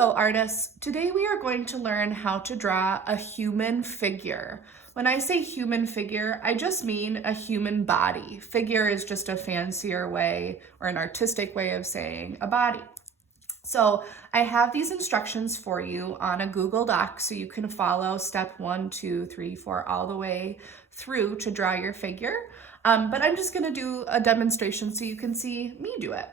Hello artists, today we are going to learn how to draw a human figure. When I say human figure, I just mean a human body. Figure is just a fancier way or an artistic way of saying a body. So I have these instructions for you on a Google Doc so you can follow step 1, 2, 3, 4 all the way through to draw your figure. But I'm just gonna do a demonstration so you can see me do it.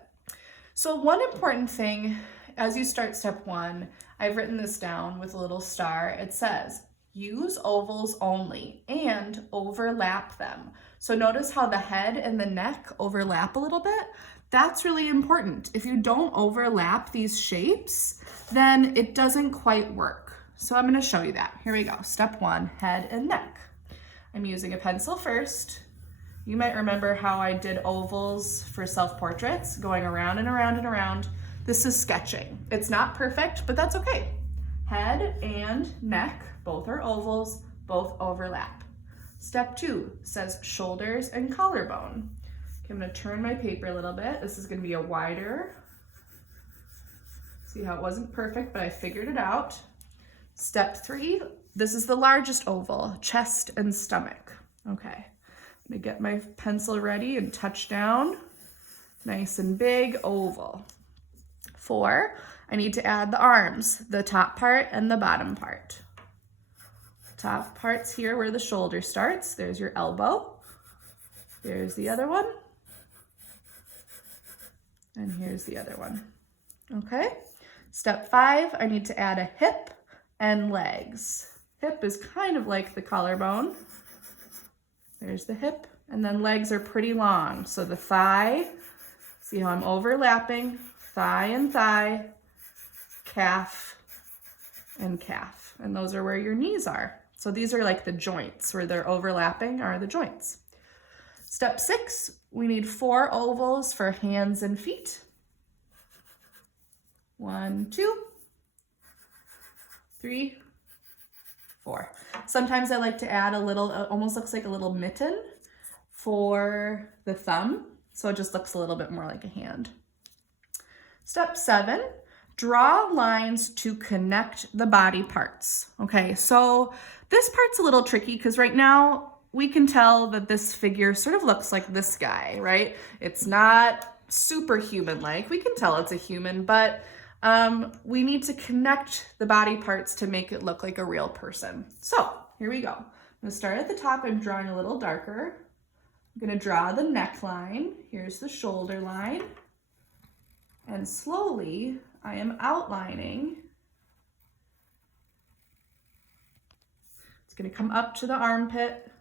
So one important thing as you start step 1, I've written this down with a little star. It says, use ovals only and overlap them. So notice how the head and the neck overlap a little bit. That's really important. If you don't overlap these shapes, then it doesn't quite work. So I'm gonna show you that. Here we go. Step 1, head and neck. I'm using a pencil first. You might remember how I did ovals for self-portraits, going around and around and around. This is sketching. It's not perfect, but that's okay. Head and neck, both are ovals, both overlap. Step 2 says shoulders and collarbone. Okay, I'm gonna turn my paper a little bit. This is gonna be a wider. See how it wasn't perfect, but I figured it out. Step 3, this is the largest oval, chest and stomach. Okay, I'm gonna get my pencil ready and touch down. Nice and big oval. 4, I need to add the arms, the top part and the bottom part. Top part's here where the shoulder starts. There's your elbow. There's the other one. And here's the other one. Okay. Step 5, I need to add a hip and legs. Hip is kind of like the collarbone. There's the hip, and then legs are pretty long. So the thigh, see how I'm overlapping? Thigh and thigh, calf and calf. And those are where your knees are. So these are like the joints, where they're overlapping are the joints. Step 6, we need 4 ovals for hands and feet. 1, 2, 3, 4. Sometimes I like to add a little, it almost looks like a little mitten for the thumb. So it just looks a little bit more like a hand. Step 7, draw lines to connect the body parts. Okay, so this part's a little tricky because right now we can tell that this figure sort of looks like this guy, right? It's not super human-like. We can tell it's a human, but we need to connect the body parts to make it look like a real person. So here we go. I'm gonna start at the top. I'm drawing a little darker. I'm gonna draw the neckline. Here's the shoulder line. And slowly, I am outlining. It's gonna come up to the armpit,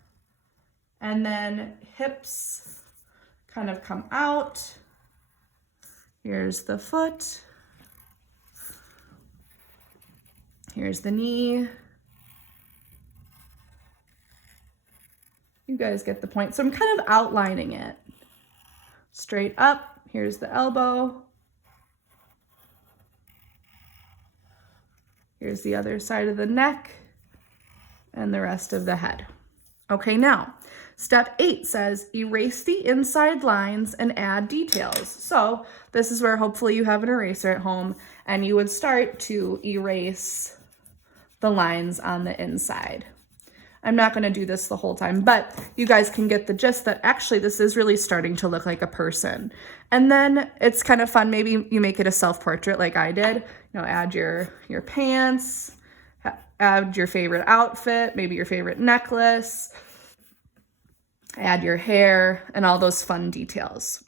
and then hips kind of come out. Here's the foot. Here's the knee. You guys get the point. So I'm kind of outlining it. Straight up, here's the elbow. Here's the other side of the neck and the rest of the head. Okay, now, step 8 says erase the inside lines and add details. So this is where hopefully you have an eraser at home and you would start to erase the lines on the inside. I'm not gonna do this the whole time, but you guys can get the gist that actually this is really starting to look like a person. And then it's kind of fun, maybe you make it a self-portrait like I did. You know, add your pants, add your favorite outfit, maybe your favorite necklace, add your hair, and all those fun details.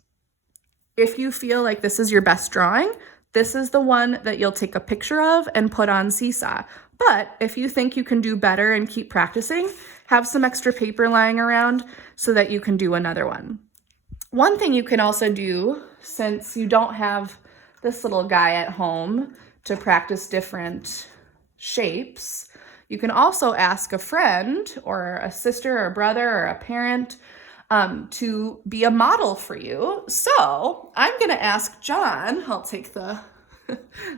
If you feel like this is your best drawing, this is the one that you'll take a picture of and put on Seesaw. But if you think you can do better and keep practicing, have some extra paper lying around so that you can do another one. One thing you can also do, since you don't have this little guy at home to practice different shapes, you can also ask a friend or a sister or a brother or a parent to be a model for you. So I'm gonna ask John, I'll take the,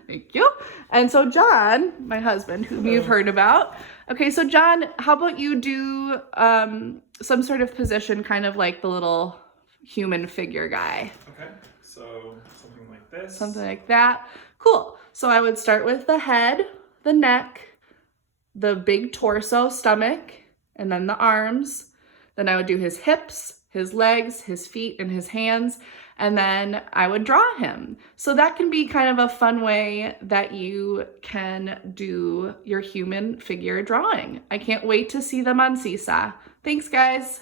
thank you. And so John, my husband, whom you've heard about. Okay, so John, how about you do some sort of position, kind of like the little human figure guy. Okay, so something like this. Something like that. Cool. So I would start with the head, the neck, the big torso, stomach, and then the arms. Then I would do his hips, his legs, his feet, and his hands, and then I would draw him. So that can be kind of a fun way that you can do your human figure drawing. I can't wait to see them on Seesaw. Thanks, guys.